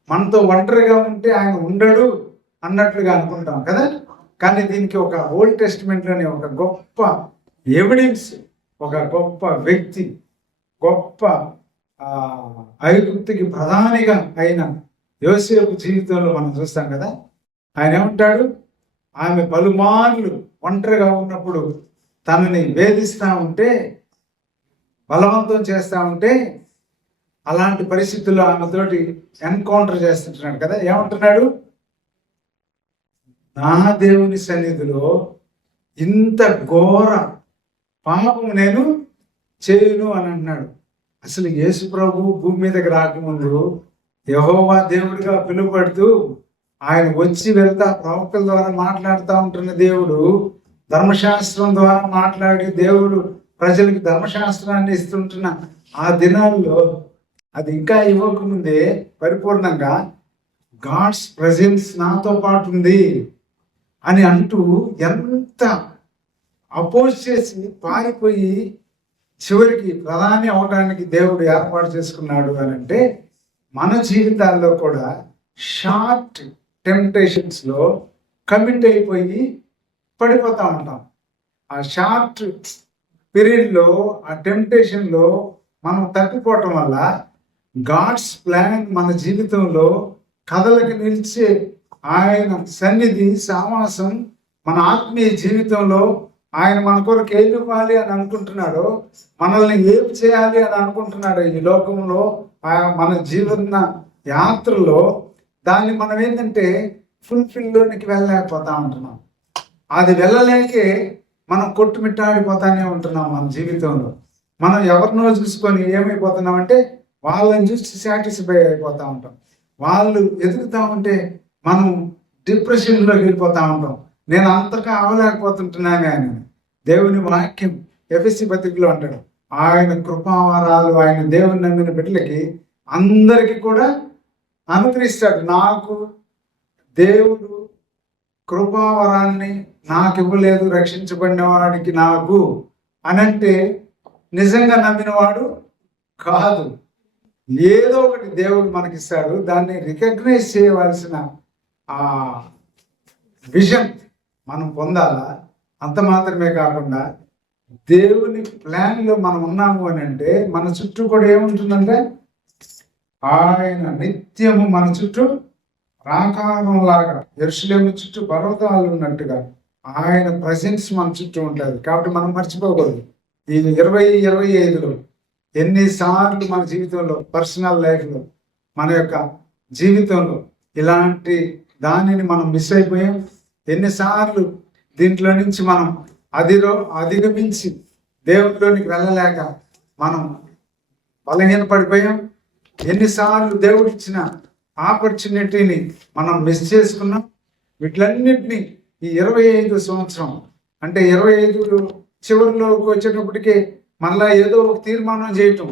మనతో ఒంటరిగా ఉంటే ఆయన ఉండడు అన్నట్లుగా అనుకుంటాం కదా. కానీ దీనికి ఒక ఓల్డ్ టెస్టిమెంట్లోనే ఒక గొప్ప ఎవిడెన్స్, ఒక గొప్ప వ్యక్తి, గొప్ప ఐగుప్తుకి ప్రధానిగా అయిన యోసేపు జీవితంలో మనం చూస్తాం కదా. ఆయన ఏమంటాడు, ఆమె పలుమార్లు ఒంటరిగా ఉన్నప్పుడు తనని వేధిస్తూ ఉంటే, బలవంతం చేస్తూ ఉంటే, అలాంటి పరిస్థితుల్లో ఆమెతోటి ఎన్కౌంటర్ చేస్తుంటున్నాడు కదా. ఏమంటున్నాడు, నా దేవుని సన్నిధిలో ఇంత ఘోర పాపం నేను చేయను అని అంటున్నాడు. అసలు యేసు ప్రభు భూమి మీదకి రాకముందు యెహోవా దేవుడిగా పిలువబడుతూ ఆయన వచ్చి వెళ్తా ప్రవక్తల ద్వారా మాట్లాడుతూ ఉంటున్న దేవుడు, ధర్మశాస్త్రం ద్వారా మాట్లాడి దేవుడు ప్రజలకి ధర్మశాస్త్రాన్ని ఇస్తుంటున్న ఆ దినాల్లో అది ఇంకా ఇవ్వకముందే పరిపూర్ణంగా గాడ్స్ ప్రజెన్స్ నాతో పాటు ఉంది అని అంటూ ఎంత అపోజ్ చేసి పారిపోయి చివరికి ప్రధాని అవడానికి దేవుడు ఏర్పాటు చేసుకున్నాడు అని అంటే, మన జీవితాల్లో కూడా షార్ట్ టెంప్టేషన్స్లో కమిట్ అయిపోయి పడిపోతూ ఉంటాం. ఆ షార్ట్ పీరియడ్లో, ఆ టెంప్టేషన్లో మనం తప్పిపోవటం వల్ల గాడ్స్ ప్లాన్ మన జీవితంలో కథలకు నిలిచే ఆయన సన్నిధి సావాసం మన ఆత్మీయ జీవితంలో ఆయన మన కొరకు ఏం ఇవ్వాలి అని అనుకుంటున్నాడో, మనల్ని ఏం చేయాలి అని అనుకుంటున్నాడో ఈ లోకంలో మన జీవన యాత్రలో, దాన్ని మనం ఏంటంటే ఫుల్ఫిల్లోనికి వెళ్ళలేకపోతా ఉంటున్నాం. అది వెళ్ళలేకే మనం కొట్టుమిట్టాడిపోతానే ఉంటున్నాం. మన జీవితంలో మనం ఎవరినో చూసుకొని ఏమైపోతున్నామంటే వాళ్ళని చూసి సాటిస్ఫై అయిపోతూ ఉంటాం. వాళ్ళు ఎదుగుతూ ఉంటే మనం డిప్రెషన్లోకి వెళ్ళిపోతూ ఉంటాం. నేను అంతగా అవలేకపోతుంటున్నానే అని దేవుని వాక్యం ఎఫెసీ పత్రికలో అంటాడు, ఆయన కృపావరాలు ఆయన దేవుని నమ్మిన బిడ్డలకి అందరికీ కూడా అనుగ్రహిస్తాడు. నాకు దేవుడు కృపావరాన్ని నాకు ఇవ్వలేదు, రక్షించబడిన వాడికి నాకు అనంటే నిజంగా నమ్మినవాడు కాదు. ఏదో ఒకటి దేవుడు మనకిస్తాడు, దాన్ని రికగ్నైజ్ చేయవలసిన ఆ విజన్ మనం పొందాలా. అంత మాత్రమే కాకుండా దేవుని ప్లాన్లో మనం ఉన్నాము అని అంటే మన చుట్టూ కూడా ఏముంటుందంటే ఆయన నిత్యము మన చుట్టూ ప్రాకారం లాగా యెరూషలేము చుట్టూ పర్వతాలు ఉన్నట్టుగా ఆయన ప్రజెన్స్ మన చుట్టూ ఉంటుంది. కాబట్టి మనం మర్చిపోకూడదు. ఈ 2025లో ఎన్నిసార్లు మన జీవితంలో పర్సనల్ లైఫ్లో మన యొక్క జీవితంలో ఇలాంటి దానిని మనం మిస్ అయిపోయాం. ఎన్నిసార్లు దీంట్లో నుంచి మనం అధిగమించి దేవుడిలోనికి వెళ్ళలేక మనం బలహీన పడిపోయాం. ఎన్నిసార్లు దేవుడు ఇచ్చిన ఆపర్చునిటీని మనం మిస్ చేసుకున్నాం. వీటిలన్నింటినీ ఈ 25 సంవత్సరం అంటే 25 చివరిలోకి వచ్చేటప్పటికే మళ్ళా ఏదో ఒక తీర్మానం చేయటం,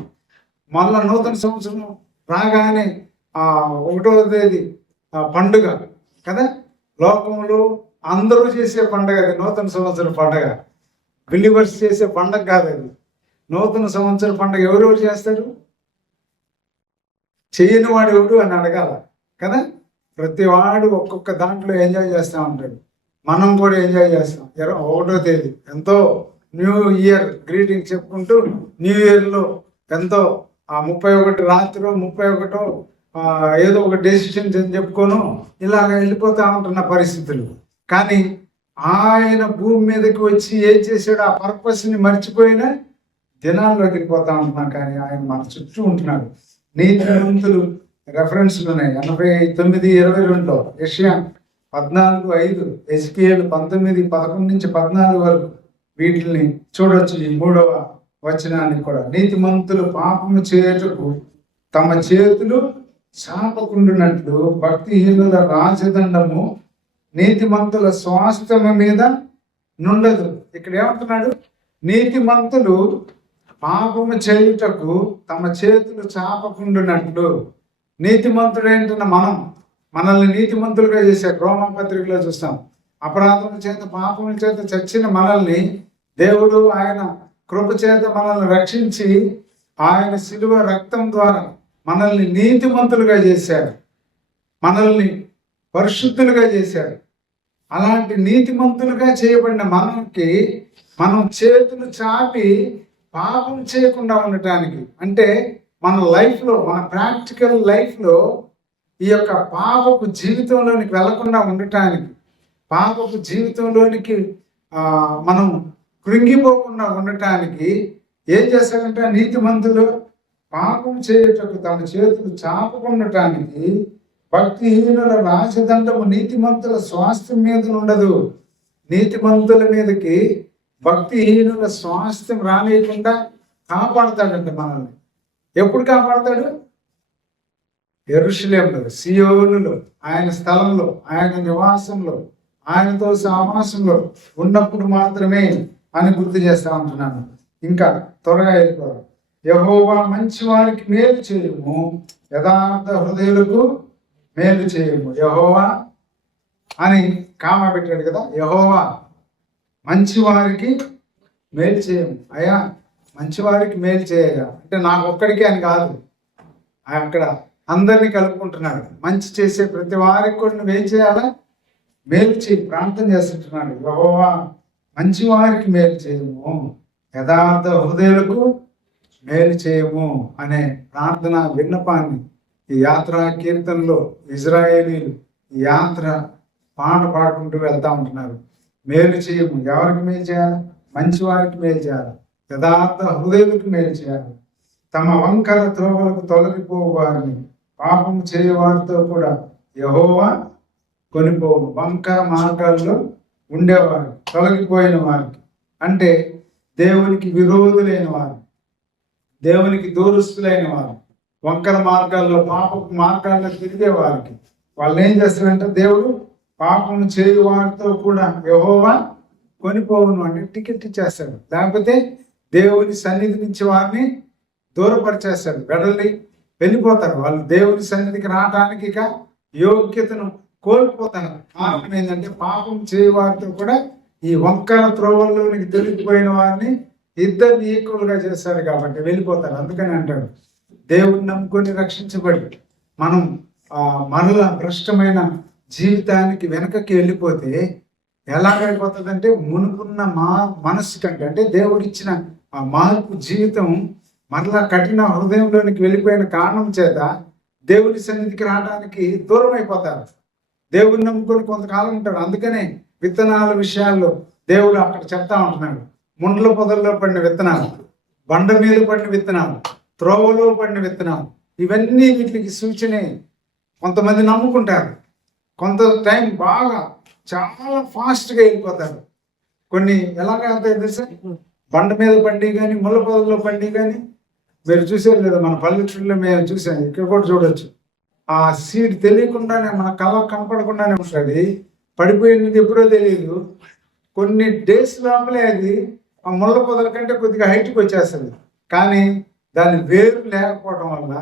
మళ్ళా నూతన సంవత్సరం రాగానే 1వ తేదీ పండుగ కదా. లోకంలో అందరూ చేసే పండుగ అది, నూతన సంవత్సర పండుగ. బిలీవర్స్ చేసే పండుగ కాదు అది. నూతన సంవత్సర పండుగ ఎవరెవరు చేస్తారు? చేయని వాడు ఎవడు అని అడగాల కదా. ప్రతి వాడు ఒక్కొక్క దాంట్లో ఎంజాయ్ చేస్తూ ఉంటాడు. మనం కూడా ఎంజాయ్ చేస్తాం. 1వ తేదీ ఎంతో న్యూ ఇయర్ గ్రీటింగ్ చెప్పుకుంటూ న్యూ ఇయర్లో ఎంతో 31 రాత్రి 31 ఏదో ఒక డెసిషన్స్ అని చెప్పుకోను ఇలాగ వెళ్ళిపోతూ ఉంటున్న పరిస్థితులు. కానీ ఆయన భూమి మీదకి వచ్చి ఏం చేశాడు? ఆ పర్పస్ని మర్చిపోయిన దినాల్లోకి వెళ్ళిపోతా ఉంటున్నాం. కానీ ఆయన మన చుట్టూ ఉంటున్నాడు. నీతిమంతులు రెఫరెన్స్లు ఉన్నాయి 89:22లో, యెషయా 14:5, ఎజ్కేలు 19:11-14 వరకు వీటిని చూడొచ్చు. ఈ 3వ వచనానికి కూడా నీతిమంతులు పాపము చేయుటకు తమ చేతులు చాపకుండునట్లు భక్తిహీనుల రాజదండము నీతిమంతుల స్వాస్థ్యము మీద నుండదు. ఇక్కడ ఏమంటున్నాడు? నీతిమంతులు పాపము చేయుటకు తమ చేతులు చాపకుండునట్లు. నీతిమంతుడు ఏంటన్న మనల్ని నీతిమంతులుగా చేశాడు. రోమా పత్రికలో చూస్తాం. అపరాధముల చేత పాపముల చేత చచ్చిన మనల్ని దేవుడు ఆయన కృప చేత మనల్ని రక్షించి ఆయన శిలువ రక్తం ద్వారా మనల్ని నీతిమంతులుగా చేశాడు, మనల్ని పరిశుద్ధులుగా చేశాడు. అలాంటి నీతిమంతులుగా చేయబడిన మనకి మనం చేతులు చాపి పాపం చేయకుండా ఉండటానికి, అంటే మన లైఫ్లో, మన ప్రాక్టికల్ లైఫ్లో ఈ యొక్క పాపపు జీవితంలోనికి వెళ్లకుండా ఉండటానికి, పాపపు జీవితంలోనికి మనం కృంగిపోకుండా ఉండటానికి ఏం చేస్తారంటే నీతిమంతులు పాపం చేయుటకు తమ చేతులు చాపకుండటానికి భక్తిహీనుల రాజదండము నీతిమంతుల స్వాస్థ్యం మీద ఉండదు. నీతిమంతుల మీదకి భక్తిహీనుల స్వాస్థ్యం రానియకుండా కాపాడతాడంట మనల్ని. ఎప్పుడు కాపాడతాడు? యెరూషలేములో, సియోనులో, ఆయన స్థలంలో, ఆయన నివాసంలో, ఆయనతో సహవాసంలో ఉన్నప్పుడు మాత్రమే అని గుర్తు చేస్తా ఉంటున్నాను. ఇంకా త్వరగా వెళ్ళిపోవాలి. యెహోవా మంచి వారికి మేలు చేయము, యథార్థ హృదయులకు మేలు చేయము. యెహోవా అని కామ పెట్టాడు కదా. యెహోవా మంచి వారికి మేలు చేయము. అయ్యా మంచి వారికి మేలు చేయగా అంటే నాకు ఒక్కడికే అని కాదు, అక్కడ అందరినీ కలుపుకుంటున్నాడు. మంచి చేసే ప్రతి వారికి కూడా నువ్వేం చేయాలా? మేలు చేయి, ప్రార్థన చేస్తుంటున్నాడు. యెహోవా మంచి వారికి మేలు చేయము, యథార్థ హృదయులకు మేలు చేయము అనే ప్రార్థన విన్నపాన్ని ఈ యాత్ర కీర్తనలో ఇజ్రాయేలీలు ఈ యాత్ర పాట పాడుకుంటూ వెళ్తా ఉంటున్నారు. మేలు చేయము, ఎవరికి మేలు చేయాలి? మంచి వారికి మేలు చేయాలి, యథార్థ హృదయులకు మేలు చేయాలి. తమ వంకర త్రోవలకు తొలగిపోవు వారిని, పాపం చేయవారితో కూడా యెహోవా కొనిపోవు. వంకర మార్గాల్లో ఉండేవారు, తొలగిపోయిన వారికి అంటే దేవునికి విరోధులైన వారు, దేవునికి దూరస్తులైన వారు, వంకర మార్గాల్లో పాపపు మార్గాల్లో తిరిగే వారికి వాళ్ళు ఏం చేస్తారంటే దేవుడు పాపం చేయు వారితో కూడా యెహోవా కొనిపోవును అంటే టికెట్ ఇచ్చేస్తాడు. లేకపోతే దేవుని సన్నిధి నుంచి వారిని దూరపరిచేస్తాడు, వెళ్ళిపోతారు. వాళ్ళు దేవుని సన్నిధికి రావడానికి ఇక యోగ్యతను కోల్పోతారు. కారణం ఏంటంటే పాపం చేయు వారితో కూడా ఈ వంకర త్రోవల్లోనికి తొలగిపోయిన వారిని ఇద్దరిని ఈక్వల్గా చేస్తాడు కాబట్టి వెళ్ళిపోతారు. అందుకని అంటాడు దేవుని నమ్ముకొని రక్షించబడి మనం మరల భ్రష్టమైన జీవితానికి వెనకకి వెళ్ళిపోతే ఎలాగైపోతుందంటే మునుకున్న మనస్సు కంటే అంటే దేవుడిచ్చిన ఆ మార్పు జీవితం మరలా కఠిన హృదయంలోనికి వెళ్ళిపోయిన కారణం చేత దేవుని సన్నిధికి రావడానికి దూరం అయిపోతారు. దేవుని నమ్ముకొని కొంతకాలం ఉంటారు. అందుకనే విత్తనాల విషయాల్లో దేవుడు అక్కడ చెప్తా ఉంటున్నాడు. ముండ్ల పొదల్లో పడిన విత్తనాలు, బండ మీద పడిన విత్తనాలు, త్రోవలో పడిన విత్తనాలు, ఇవన్నీ వీటికి సూచనే. కొంతమంది నమ్ముకుంటారు, కొంత టైం బాగా చాలా ఫాస్ట్గా వెళ్ళిపోతారు. కొన్ని ఎలాగ తెలుసా, బండ మీద పండి కానీ ముళ్ళ పొదల్లో పండి కానీ మీరు చూసారు లేదా, మన పల్లెటూళ్ళలో మేము చూసాం, ఇక్కడ కూడా చూడొచ్చు. ఆ సీడ్ తెలియకుండానే మన కళ్ళ కనపడకుండానే ఉంటుంది, పడిపోయినది ఎప్పుడో తెలియదు. కొన్ని డేస్ లోపలే అది ఆ ముళ్ళ పొదల కంటే కొద్దిగా హైట్కి వచ్చేస్తుంది. కానీ దాని వేరు లేకపోవడం వల్ల,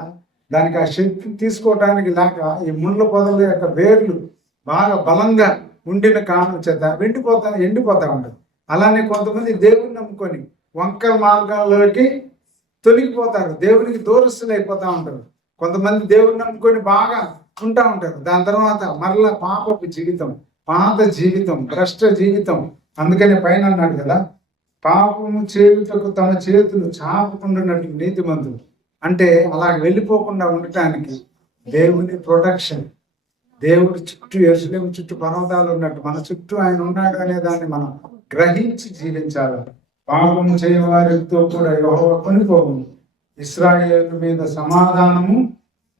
దానికి ఆ శక్తి తీసుకోవడానికి లేక, ఈ ముళ్ళ పొదల యొక్క వేర్లు బాగా బలంగా ఉండిన కారణం చేత ఎండిపోతా ఉంటుంది. అలానే కొంతమంది దేవుని నమ్ముకొని వంకర మార్గాల్లోకి తొలగిపోతారు, దేవునికి దూరస్తులు అయిపోతూ ఉంటారు. కొంతమంది దేవుని నమ్ముకొని బాగా ఉంటా ఉంటారు. దాని తర్వాత మరలా పాపపు జీవితం, పాత జీవితం, భ్రష్ట జీవితం. అందుకని పైన అన్నాడు కదా, పాపము చేయుటకు తమ చేతులు చాపకుండానట్టు నీతిమంతులు. అంటే అలా వెళ్ళిపోకుండా ఉండటానికి దేవుని ప్రొటెక్షన్, దేవుడి చుట్టూ యెరూషలేము చుట్టూ పర్వతాలు ఉన్నట్టు మన చుట్టూ ఆయన ఉన్నాడు అనే దాన్ని మనం గ్రహించి జీవించాలి. పాపము చేయవారితో కూడా యెహోవా కొనిపోవు, ఇశ్రాయేలు మీద సమాధానము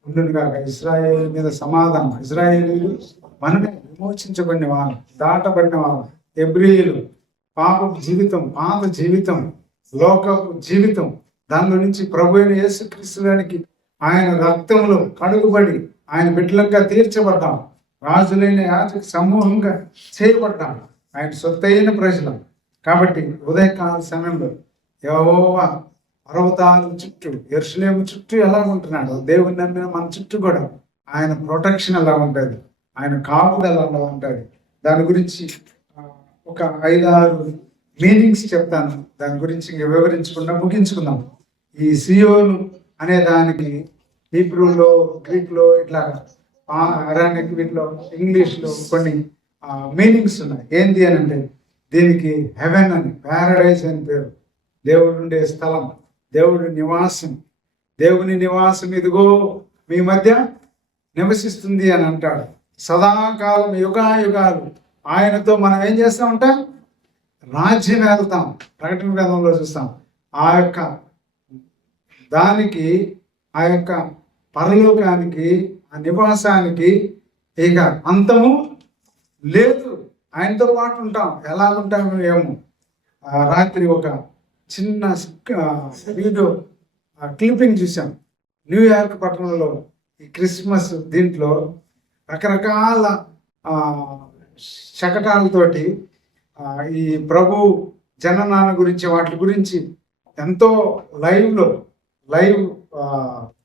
ఉండును గాక. ఇశ్రాయేలు మీద సమాధానం. ఇశ్రాయేలీలు మనమే విమోచించబడిన వారు, దాటబడిన వారు. హెబ్రీయులు పాపపు జీవితం, పాత జీవితం, లోకపు జీవితం, దానిలో నుంచి ప్రభు అయిన యేసుక్రీస్తునికి ఆయన రక్తంలో కడుగుబడి ఆయన బిడ్డలంగా తీర్చబడ్డాం. రాజులైన యాజక సమూహంగా చేయబడ్డాం. ఆయన సొత్తైన ప్రజలం. కాబట్టి ఉదయకాల సమయంలో యెహోవా పర్వతాల చుట్టూ, యెరూషలేము చుట్టూ ఎలా ఉంటున్నాడు, దేవుని నమ్మిన మన చుట్టూ కూడా ఆయన ప్రొటెక్షన్ ఎలా ఉంటుంది, ఆయన కాపుదల ఎలా ఉంటుంది. దాని గురించి ఒక 5-6 మీనింగ్స్ చెప్తాను. దాని గురించి వివరించకుండా ముగించుకుందాం. ఈ సియోను అనే దానికి హీబ్రూలో, గ్రీక్లో, ఇట్లా అరానిక్, వీటిలో ఇంగ్లీష్లో కొన్ని మీనింగ్స్ ఉన్నాయి. ఏంటి అని అంటే, దీనికి హెవెన్ అని, ప్యారడైజ్ అని పేరు. దేవుడు ఉండే స్థలం, దేవుడి నివాసం. దేవుని నివాసం ఇదిగో మీ మధ్య నివసిస్తుంది అని అంటాడు. సదాకాలం యుగాలు ఆయనతో మనం ఏం చేస్తూ ఉంటాం, రాజ్యం వెళ్తాం. ప్రకటన గ్రంథంలో చూస్తాం. ఆ యొక్క దానికి, ఆ యొక్క పరలోకానికి, ఆ నివాసానికి ఇక అంతము లేదు. ఆయనతో పాటు ఉంటాం. ఎలా ఉంటామో ఏమో. రాత్రి ఒక చిన్న వీడియో క్లిప్పింగ్ చూసాం. న్యూయార్క్ పట్టణంలో ఈ క్రిస్మస్ దీంట్లో రకరకాల శకటాలతోటి ఈ ప్రభు జననాల గురించి, వాటి గురించి ఎంతో లైవ్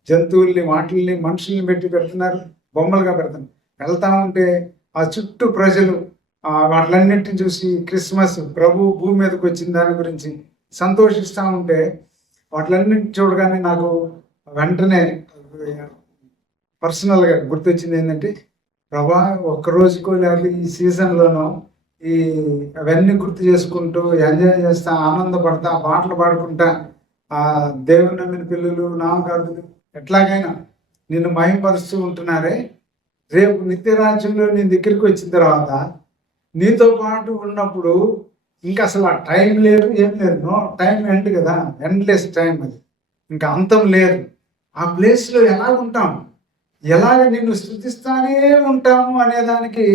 జంతువుల్ని, వాటిల్ని, మనుషుల్ని పెడుతున్నారు, బొమ్మలుగా పెడుతున్నారు. వెళ్తా ఉంటే ఆ చుట్టూ ప్రజలు వాటిలన్నింటిని చూసి క్రిస్మస్ ప్రభు భూమి మీదకి వచ్చిన దాని గురించి సంతోషిస్తూ ఉంటే, వాటిలన్నింటిని చూడగానే నాకు వెంటనే పర్సనల్గా గుర్తొచ్చింది ఏంటంటే, ప్రభా ఒక్కరోజుకో లేకపోతే ఈ సీజన్లోనో అవన్నీ గుర్తు చేసుకుంటూ ఎంజాయ్ చేస్తా, ఆనందపడతా, పాటలు పాడుకుంటా, ఆ దేవుని నమ్మిన పిల్లలు, నామకార్థులు ఎట్లాగైనా నిన్ను మహిమపరుస్తూ ఉంటున్నారే. రేపు నిత్యరాజ్యంలో నీ దగ్గరికి వచ్చిన తర్వాత నీతో పాటు ఉన్నప్పుడు ఇంకా అసలు ఆ టైం లేదు, ఏం లేదు. నో టైం ఎండ్ కదా, ఎండ్లెస్ టైం. అది ఇంకా అంతం లేదు. ఆ ప్లేస్లో ఎలా ఉంటాం, ఎలాగ నిన్ను స్తుతిస్తానే ఉంటాము అనేదానికి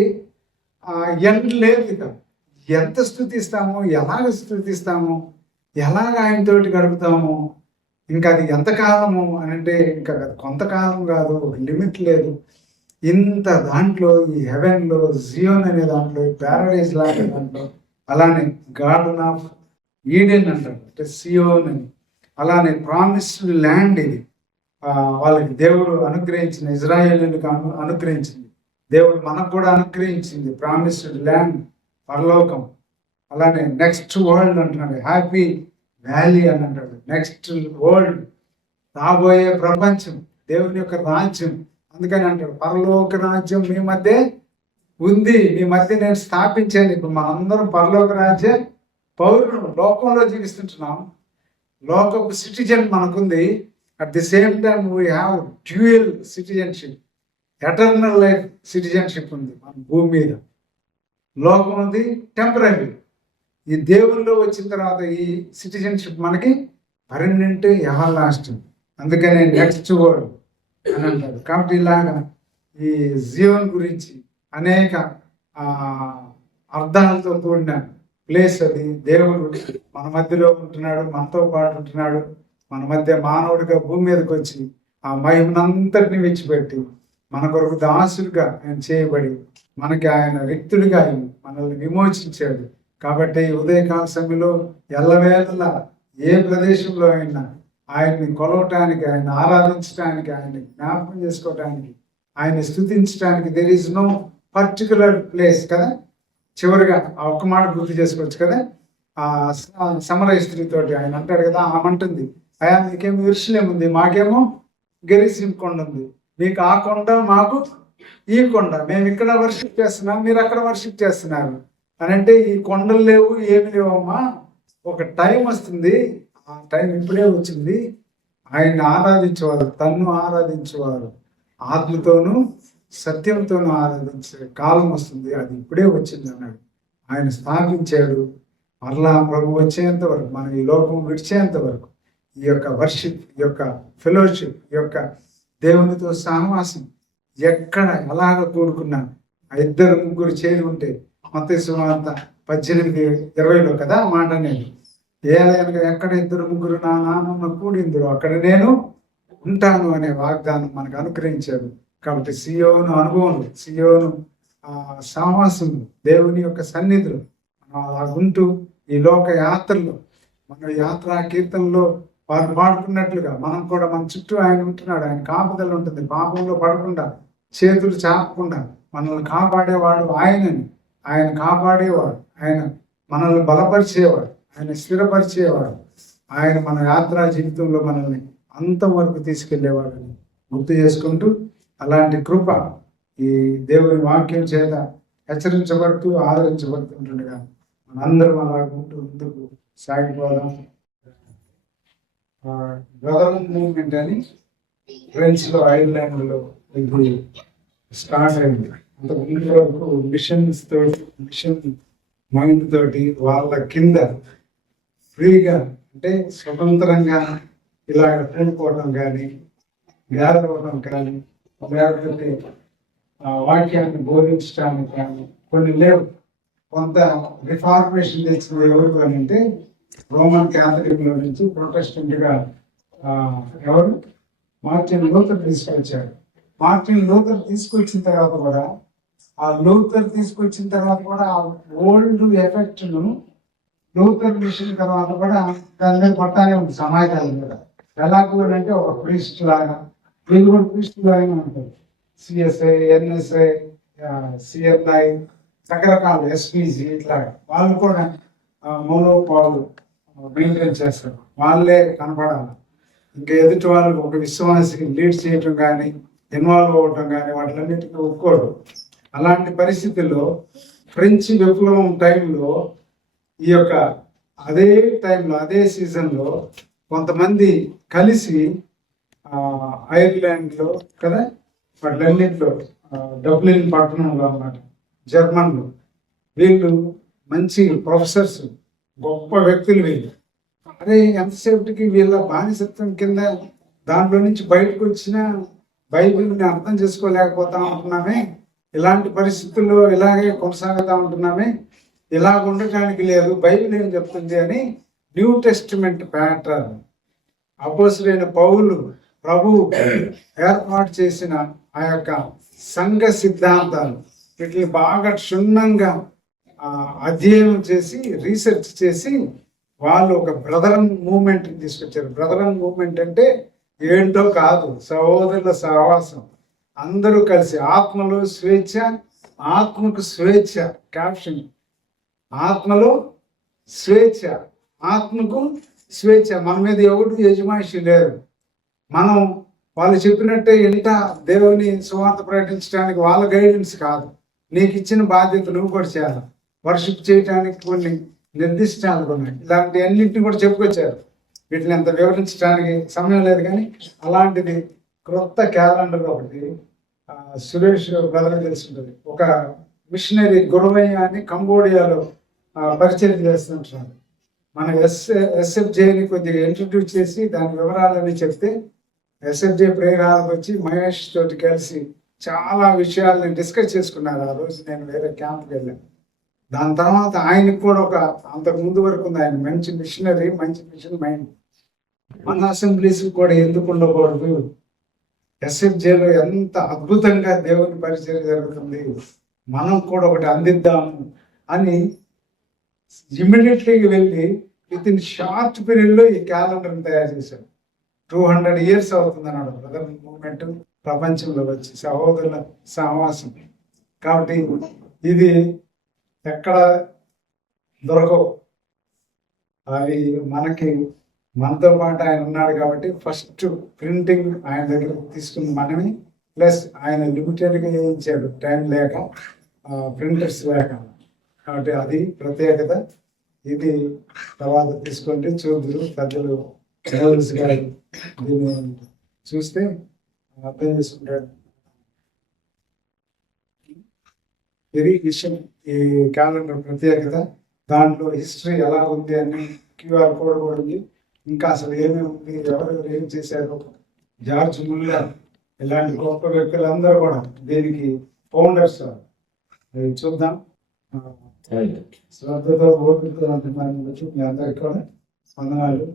ఎండ్ లేదు. ఇక ఎంత స్తుతిస్తామో, ఎలాగ స్తుతిస్తామో, ఎలాగ ఆయనతోటి గడుపుతాము, ఇంకా అది ఎంతకాలము అని అంటే ఇంకా కొంతకాలం కాదు, లిమిట్ లేదు. ఇంత దాంట్లో, ఈ హెవెన్లో, జియోన్ అనే దాంట్లో, ప్యారడైజ్ లాంటి దాంట్లో, అలానే గార్డెన్ ఆఫ్ ఈడెన్ అంటారు, అంటే సియోన్ అని. అలానే ప్రామిస్డ్ ల్యాండ్ ఇది. వాళ్ళకి దేవుడు అనుగ్రహించిన, ఇజ్రాయేలులకు అనుగ్రహించింది. దేవుడు మనకు కూడా అనుగ్రహించింది ప్రామిస్డ్ ల్యాండ్, పరలోకం. అలానే నెక్స్ట్ వరల్డ్ అంటున్నాడు, హ్యాపీ వ్యాలీ అని అంటాడు. నెక్స్ట్ వరల్డ్, రాబోయే ప్రపంచం, దేవుని యొక్క రాజ్యం. అందుకని అంటాడు, పరలోక రాజ్యం మీ మధ్య ఉంది, మీ మధ్య నేను స్థాపించాను. ఇప్పుడు మనందరం పరలోక రాజ్య పౌరులు, లోకంలో జీవిస్తుంటున్నాం, లోకపు సిటిజన్ మనకుంది. At the same time we have dual citizenship, eternal life citizenship ఉంది మన భూమి మీద. లోకం ఉంది టెంపరీ. ఈ దేవుల్లో వచ్చిన తర్వాత ఈ సిటిజన్షిప్ మనకి పర్మనెంట్, ఎవర్ లాస్ట్. అందుకనే నెక్స్ట్ వరల్డ్ అని అంటారు. కాబట్టి ఇలాగా ఈ జీవన్ గురించి అనేక అర్థాలతో కూడిన ప్లేస్ అది. దేవుడు మన మధ్యలో ఉంటున్నాడు, మనతో పాటు ఉంటున్నాడు, మన మధ్య మానవుడిగా భూమి మీదకి వచ్చి ఆ మహిమనంతటిని విడిచిపెట్టి మన కొరకు దాసుడిగా ఆయన చేయబడి మనకి ఆయన రిక్తుడిగా ఆయన మనల్ని విమోచించాడు. కాబట్టి ఉదయకాల సమయంలో ఎల్లవేళలా ఏ ప్రదేశంలో అయినా ఆయన్ని కొలవటానికి, ఆయన ఆరాధించడానికి, ఆయన్ని జ్ఞాపకం చేసుకోవటానికి, ఆయన్ని స్తుతించడానికి there is no particular place కదా. చివరిగా ఆ ఒక్క మాట గుర్తు చేసుకోవచ్చు కదా. ఆ సమరయ స్త్రీతోటి ఆయన అంటాడు కదా, ఆమె అంటుంది, అయ్యా మీకేమో యెరూషలేము ఉంది, మాకేమో గెరిసిం కొండ ఉంది, మీకు ఆ కొండ మాకు ఈ కొండ, మేము ఇక్కడ వర్షిప్ చేస్తున్నాం, మీరు అక్కడ వర్షిప్ చేస్తున్నారు అని అంటే, ఈ కొండలు లేవు ఏమి లేవమ్మా, ఒక టైం వస్తుంది, ఆ టైం ఇప్పుడే వచ్చింది. ఆయన్ని ఆరాధించేవారు, తన్ను ఆరాధించేవారు ఆత్మతోనూ సత్యంతోనూ ఆరాధించే కాలం వస్తుంది, అది ఇప్పుడే వచ్చింది అన్నాడు. ఆయన స్థాపించాడు. మరలా ప్రభు వచ్చేంత వరకు, మనం ఈ లోకం విడిచేంత వరకు ఈ యొక్క వర్షిప్, ఈ యొక్క ఫెలోషిప్, ఈ యొక్క దేవునితో సహవాసం ఎక్కడ ఎలాగ కూడుకున్నా ఆ ఇద్దరు ముగ్గురు చేరి ఉంటే, మత్తయి సువార్త 18:20 కదా మాట అనేది, ఏలయనగా ఎక్కడ ఇద్దరు ముగ్గురు నా నామమున కూడిందురో అక్కడ నేను ఉంటాను అనే వాగ్దానం మనకు అనుగ్రహించాడు. కాబట్టి సియోను అనుభవంలో, సియోను సహవాసం, దేవుని యొక్క సన్నిధిలో మనం అలా ఉంటూ ఈ లోక యాత్రలో, మన యాత్రా కీర్తనలో వారు పాడుకున్నట్లుగా మనం కూడా మన చుట్టూ ఆయన ఉంటున్నాడు. ఆయన కాపుదల ఉంటుంది. పాపంలో పడకుండా, చేతులు చాపకుండా మనల్ని కాపాడేవాడు ఆయనని. ఆయన కాపాడేవాడు, ఆయన మనల్ని బలపరిచేవాడు, ఆయన స్థిరపరిచేవాడు, ఆయన మన యాత్రా జీవితంలో మనల్ని అంతవరకు తీసుకెళ్లేవాడని గుర్తు చేసుకుంటూ, అలాంటి కృప ఈ దేవుని వాక్యం చేత హెచ్చరించబడుతూ ఆదరించబడుతుండగా మనందరం అలాగుంటూ ముందుకు సాగిపోదాం. బ్రదరన్ మూవ్మెంట్ అని ఫ్రెంచ్లో, ఐర్లాండ్లో ఇది స్టార్ట్ అయింది. అంతకు ముందు వరకు మిషన్స్ తోటి, మిషన్ మైండ్ తోటి వాళ్ళ కింద ఫ్రీగా, అంటే స్వతంత్రంగా ఇలాగ కూడుకోవడం కానీ, గ్యాదర్ అవ్వడం కానీ, లేకపోతే వాక్యాన్ని బోధించడానికి కానీ కొన్ని లేవు. కొంత రిఫార్మేషన్ తెచ్చిన ఎవరు అని అంటే, రోమన్ క్యాథలిక్ల నుంచి ప్రొటెస్టెంట్గా ఎవరు మార్టిన్ లూథర్ తీసుకొచ్చాడు. మార్టిన్ లూథర్ తీసుకొచ్చిన తర్వాత కూడా, ఆ లూథర్ తీసుకొచ్చిన తర్వాత కూడా ఆ ఓల్డ్ ఎఫెక్ట్ను లూథర్ మిషన్ తర్వాత కూడా దాని మీద పట్టానే ఉంది సమాజాల మీద. ఎలాగో అంటే ఒక ప్రీస్ట్ లాగా, వీళ్ళు కూడా ప్రీస్ట్ లాగానే ఉంటారు. సిఎస్ఐ, ఎన్ఎస్ఐ, సిఎన్ఐ, రకరకాల ఎస్పీజీ, ఇట్లాగా వాళ్ళు కూడా మోనోపాలు మెయింటైన్ చేస్తారు. వాళ్ళే కనపడాలి. ఇంకా ఎదుటి వాళ్ళు ఒక విశ్వాసికి లీడ్ చేయటం కానీ, ఇన్వాల్వ్ అవ్వటం కానీ వాటిలన్నిటికీ ఒప్పుకోడు. అలాంటి పరిస్థితుల్లో ఫ్రెంచ్ విప్లవం టైంలో, ఈ యొక్క అదే టైంలో, అదే సీజన్లో కొంతమంది కలిసి ఐర్లాండ్లో కదా, వాటిలన్నింటిలో డబ్లిన్ పట్టణంలో అన్నమాట, జర్మన్లో, వీళ్ళు మంచి ప్రొఫెసర్స్, గొప్ప వ్యక్తులు వీళ్ళు. అదే ఎంతసేపటికి వీళ్ళ బానిసత్వం కింద దాంట్లో నుంచి బయటకు వచ్చిన బైబిల్ని అర్థం చేసుకోలేకపోతా ఉంటున్నామే, ఇలాంటి పరిస్థితుల్లో ఇలాగే కొనసాగుతూ ఉంటున్నామే, ఇలాగ ఉండటానికి లేదు, బైబిల్ ఏం చెప్తుంది అని న్యూ టెస్టిమెంట్ ప్యాటర్న్ అపోస్తులైన పౌలు ప్రభు ఏర్పాటు చేసిన ఆ యొక్క సంఘ సిద్ధాంతాలు వీటిని బాగా క్షుణ్ణంగా అధ్యయనం చేసి, రీసెర్చ్ చేసి వాళ్ళు ఒక బ్రదరన్ మూవ్మెంట్ తీసుకొచ్చారు. బ్రదరన్ మూవ్మెంట్ అంటే ఏంటో కాదు, సహోదరుల సహవాసం, అందరూ కలిసి ఆత్మలో స్వేచ్ఛ, ఆత్మకు స్వేచ్ఛ. క్యాప్షన్, ఆత్మలో స్వేచ్ఛ, ఆత్మకు స్వేచ్ఛ. మన మీద ఎవరు యజమాయిషి లేరు. మనం వాళ్ళు చెప్పినట్టే ఇంట దేవుని సువార్త ప్రకటించడానికి వాళ్ళ గైడెన్స్ కాదు, నీకు ఇచ్చిన బాధ్యత నువ్వు కూడా చేయాలి. వర్షిప్ చేయడానికి కొన్ని నిర్దిష్టాలు ఉన్నాయి. ఇలాంటి అన్నింటిని కూడా చెప్పుకొచ్చారు. వీటిని అంత వివరించడానికి సమయం లేదు, కానీ అలాంటిది క్రొత్త క్యాలెండర్ ఒకటి సురేష్ బ్రదర్ తెలుసుంటుంది. ఒక మిషనరీ గురవయ్య అని కంబోడియాలో పరిచయం చేస్తుంటున్నారు. మన ఎస్ఎఫ్జేని కొద్దిగా ఇంట్రడ్యూస్ చేసి దాని వివరాలని చెప్తే ఎస్ఎఫ్జే ప్రేయర్ హాల్కి వచ్చి మహేష్ తోటి కలిసి చాలా విషయాలని డిస్కస్ చేసుకున్నారు. ఆ రోజు నేను వేరే క్యాంప్కి వెళ్ళాను. దాని తర్వాత ఆయనకు కూడా ఒక అంతకు ముందు వరకు ఉంది, ఆయన మంచి మిషనరీ, మంచి మిషన్ మైండ్. మన అసెంబ్లీస్ కూడా ఎందుకు ఉండకూడదు, ఎస్ఎఫ్జేలో ఎంత అద్భుతంగా దేవుని పరిచయం జరుగుతుంది, మనం కూడా ఒకటి అందిద్దాము అని ఇమ్మీడియట్లీ వెళ్ళి విత్ ఇన్ షార్ట్ పీరియడ్లో ఈ క్యాలెండర్ని తయారు చేశారు. 200 years అవుతుంది అన్నాడు బ్రదర్ మూవ్మెంట్ ప్రపంచంలో వచ్చి సహోదరుల సహవాసం. కాబట్టి ఇది ఎక్కడ దొరకవు, అవి మనతో పాటు ఆయన ఉన్నాడు కాబట్టి ఫస్ట్ ప్రింటింగ్ ఆయన దగ్గర తీసుకుని మనమే, ప్లస్ ఆయన లిమిటెడ్గా వేయించాడు టైం లేక, ప్రింటర్స్ లేక. కాబట్టి అది ప్రత్యేకత. ఇది తర్వాత తీసుకుంటే చూద్దరు పెద్దలు గారు దీన్ని చూస్తే అర్థం చేసుకుంటాడు. ఇది విషయం, ఈ క్యాలెండర్ ప్రత్యేకత. దాంట్లో హిస్టరీ ఎలా ఉంది అని క్యూఆర్ కోడ్ కూడా ఉంది. ఇంకా అసలు ఏమేమి ఉంది, ఎవరెవరు ఏం చేశారు, జార్జ్ ముల్లర్ ఇలాంటి గొప్ప వ్యక్తులందరూ కూడా దీనికి ఫౌండర్స్. చూద్దాం. శ్రద్ధతో ఓపికతో మీ అందరికీ కూడా వందనాలు.